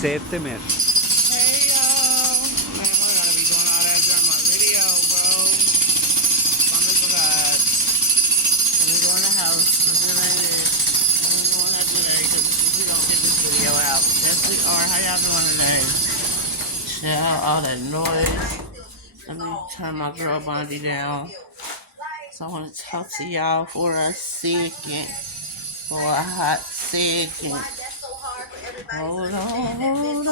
7 meses. Hey y'all. Man, I gotta be doing all that during my video, bro. Promise to God. Let me go in the house. Let's do like this. Let me go in that today because we don't get this video out. That's it. Alright, how y'all doing today? Chill, all that noise. Let me turn my girl Bondi down. So I want to talk to y'all for a second. For a hot second. Hold on.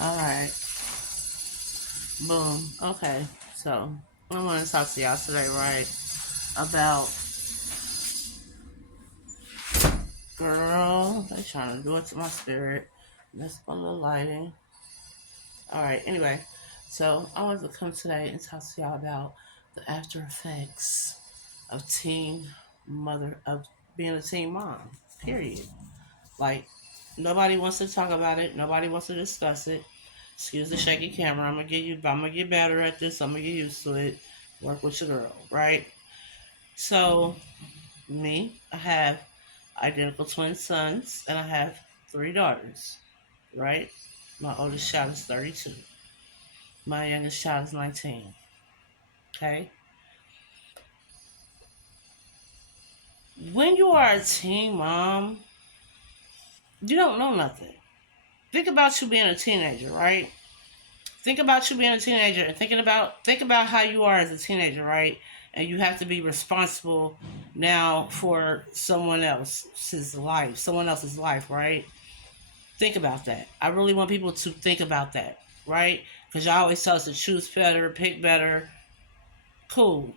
Alright. Boom. Okay. So, I want to talk to y'all today, right? About, girl, they trying to do it to my spirit. That's a little lighting. Alright, anyway. So, I wanted to come today and talk to y'all about the after effects of being a teen mom. Period. Like, nobody wants to talk about it. Nobody wants to discuss it. Excuse the shaky camera. I'm gonna get better at this. I'm gonna get used to it. Work with your girl, right? So, me, I have identical twin sons, and I have 3 daughters, right? My oldest child is 32. My youngest child is 19. Okay? When you are a teen mom, you don't know nothing. Think about you being a teenager, right? Think about you being a teenager and think about how you are as a teenager, right? And you have to be responsible now for someone else's life, right? Think about that. I really want people to think about that, right? Because y'all always tell us to choose better, pick better. Cool.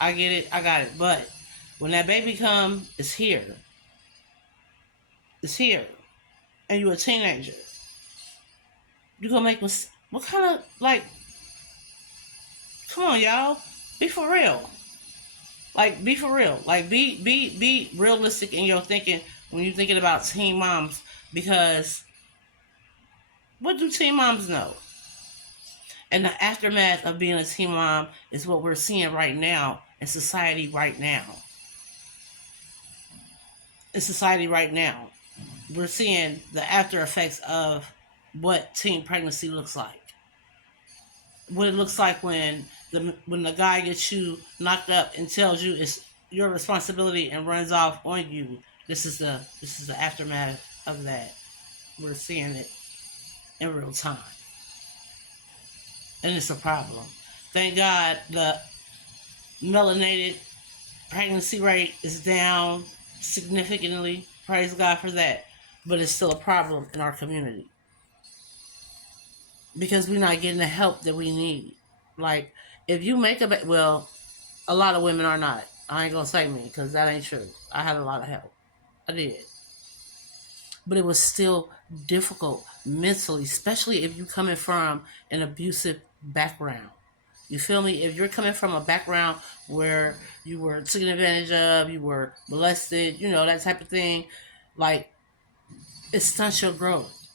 I get it. I got it. But when that baby come, it's here. It's here. And you're a teenager. You're going to make what kind of, like, come on, y'all. Be for real. Like, be for real. Like, be realistic in your thinking when you're thinking about teen moms. Because what do teen moms know? And the aftermath of being a teen mom is what we're seeing right now in society right now. We're seeing the after effects of what teen pregnancy looks like. What it looks like when the guy gets you knocked up and tells you it's your responsibility and runs off on you. This is the aftermath of that. We're seeing it in real time. And it's a problem. Thank God the melanated pregnancy rate is down significantly. Praise God for that. But it's still a problem in our community. Because we're not getting the help that we need. Like, if you make well, a lot of women are not. I ain't gonna say me, because that ain't true. I had a lot of help. I did. But it was still difficult mentally, especially if you're coming from an abusive background. You feel me? If you're coming from a background where you were taken advantage of, you were molested, that type of thing, like, it stunts your growth.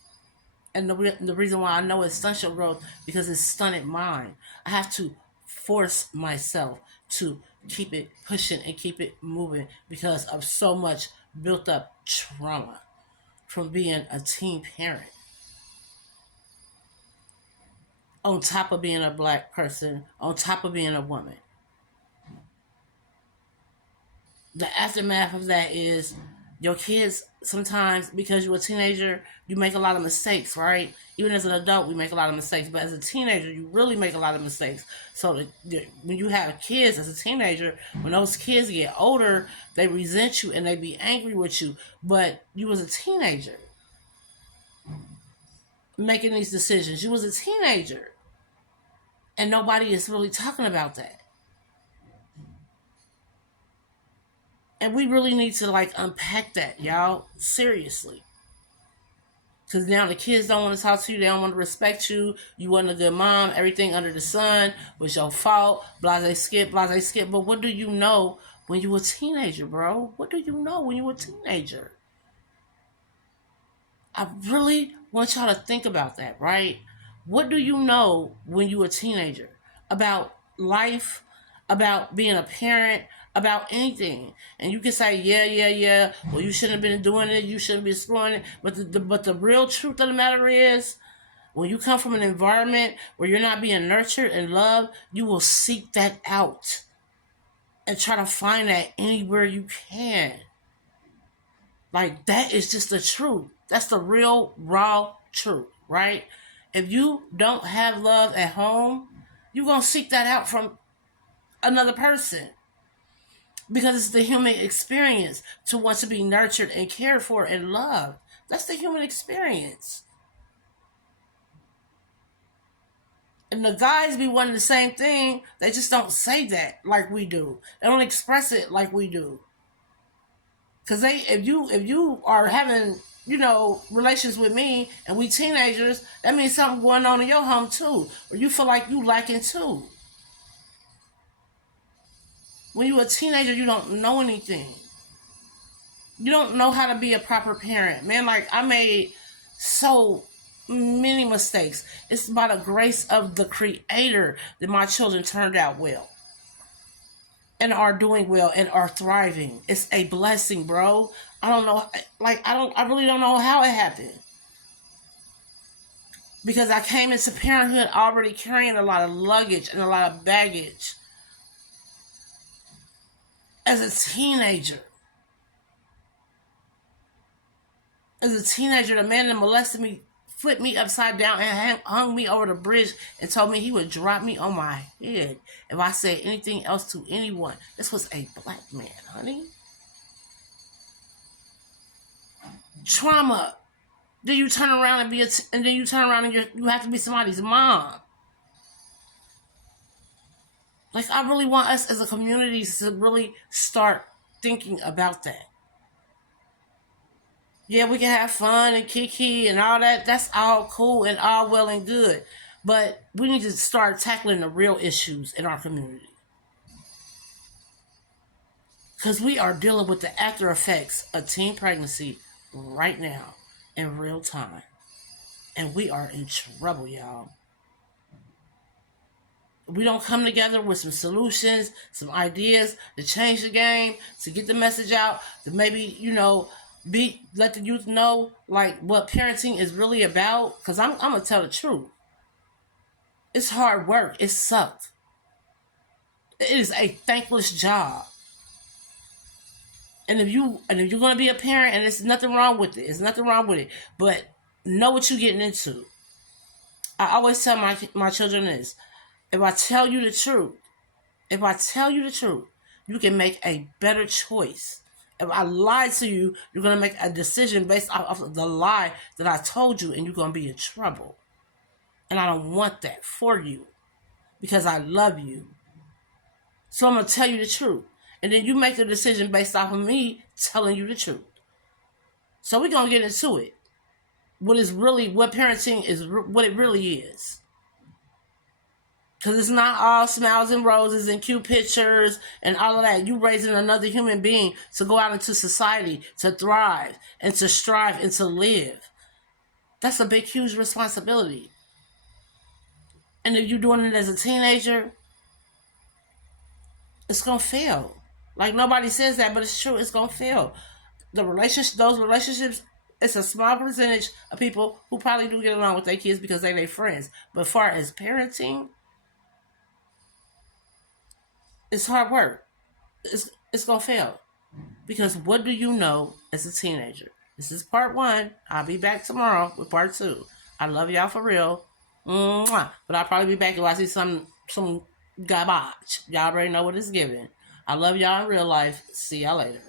And the reason why I know it stunts your growth, because it stunted mine. I have to force myself to keep it pushing and keep it moving because of so much built up trauma from being a teen parent. On top of being a black person, on top of being a woman. The aftermath of that is your kids, sometimes, because you're a teenager, you make a lot of mistakes, right? Even as an adult, we make a lot of mistakes. But as a teenager, you really make a lot of mistakes. So when you have kids as a teenager, when those kids get older, they resent you and they be angry with you. But you was a teenager making these decisions. You was a teenager. And nobody is really talking about that. And we really need to, unpack that, y'all. Seriously. Because now the kids don't want to talk to you. They don't want to respect you. You wasn't a good mom. Everything under the sun was your fault. Blase skip. But what do you know when you were a teenager, bro? What do you know when you were a teenager? I really want y'all to think about that, right? What do you know when you were a teenager? About life, about being a parent, about anything. And you can say, yeah, well, you shouldn't have been doing it, you shouldn't be screwing it. But the real truth of the matter is, when you come from an environment where you're not being nurtured and loved, you will seek that out and try to find that anywhere you can. Like, that is just the truth. That's the real, raw truth, right? If you don't have love at home, you're going to seek that out from another person. Because it's the human experience to want to be nurtured and cared for and loved. That's the human experience. And the guys be wanting the same thing. They just don't say that like we do. They don't express it like we do. Cause if you are having, relations with me and we teenagers, that means something going on in your home too, or you feel like you lacking too. When you're a teenager, you don't know anything. You don't know how to be a proper parent, man. Like, I made so many mistakes. It's by the grace of the Creator that my children turned out well and are doing well and are thriving. It's a blessing, bro. I don't know. I really don't know how it happened. Because I came into parenthood already carrying a lot of luggage and a lot of baggage. As a teenager, the man that molested me flipped me upside down and hung me over the bridge and told me he would drop me on my head if I said anything else to anyone. This was a black man, honey. Trauma. Then you turn around and you have to be somebody's mom. Like, I really want us as a community to really start thinking about that. Yeah, we can have fun and kiki and all that. That's all cool and all well and good. But we need to start tackling the real issues in our community. Because we are dealing with the after effects of teen pregnancy right now in real time. And we are in trouble, y'all. We don't come together with some solutions, some ideas to change the game, to get the message out, to maybe, let the youth know like what parenting is really about. Because I'm gonna tell the truth. It's hard work. It sucked. It is a thankless job. And if you're gonna be a parent, and there's nothing wrong with it. But know what you're getting into. I always tell my children this: if I tell you the truth, you can make a better choice. If I lie to you, you're going to make a decision based off of the lie that I told you, and you're going to be in trouble. And I don't want that for you because I love you. So I'm going to tell you the truth. And then you make the decision based off of me telling you the truth. So we're going to get into it. What parenting is, what it really is. Because it's not all smiles and roses and cute pictures and all of that. You raising another human being to go out into society, to thrive, and to strive, and to live. That's a big, huge responsibility. And if you're doing it as a teenager, it's going to fail. Like, nobody says that, but it's true. It's going to fail. Those relationships, it's a small percentage of people who probably do get along with their kids because they're their friends. But as far as parenting, it's hard work. It's going to fail. Because what do you know as a teenager? This is part 1. I'll be back tomorrow with part 2. I love y'all for real. Mwah. But I'll probably be back if I see some garbage. Y'all already know what it's giving. I love y'all in real life. See y'all later.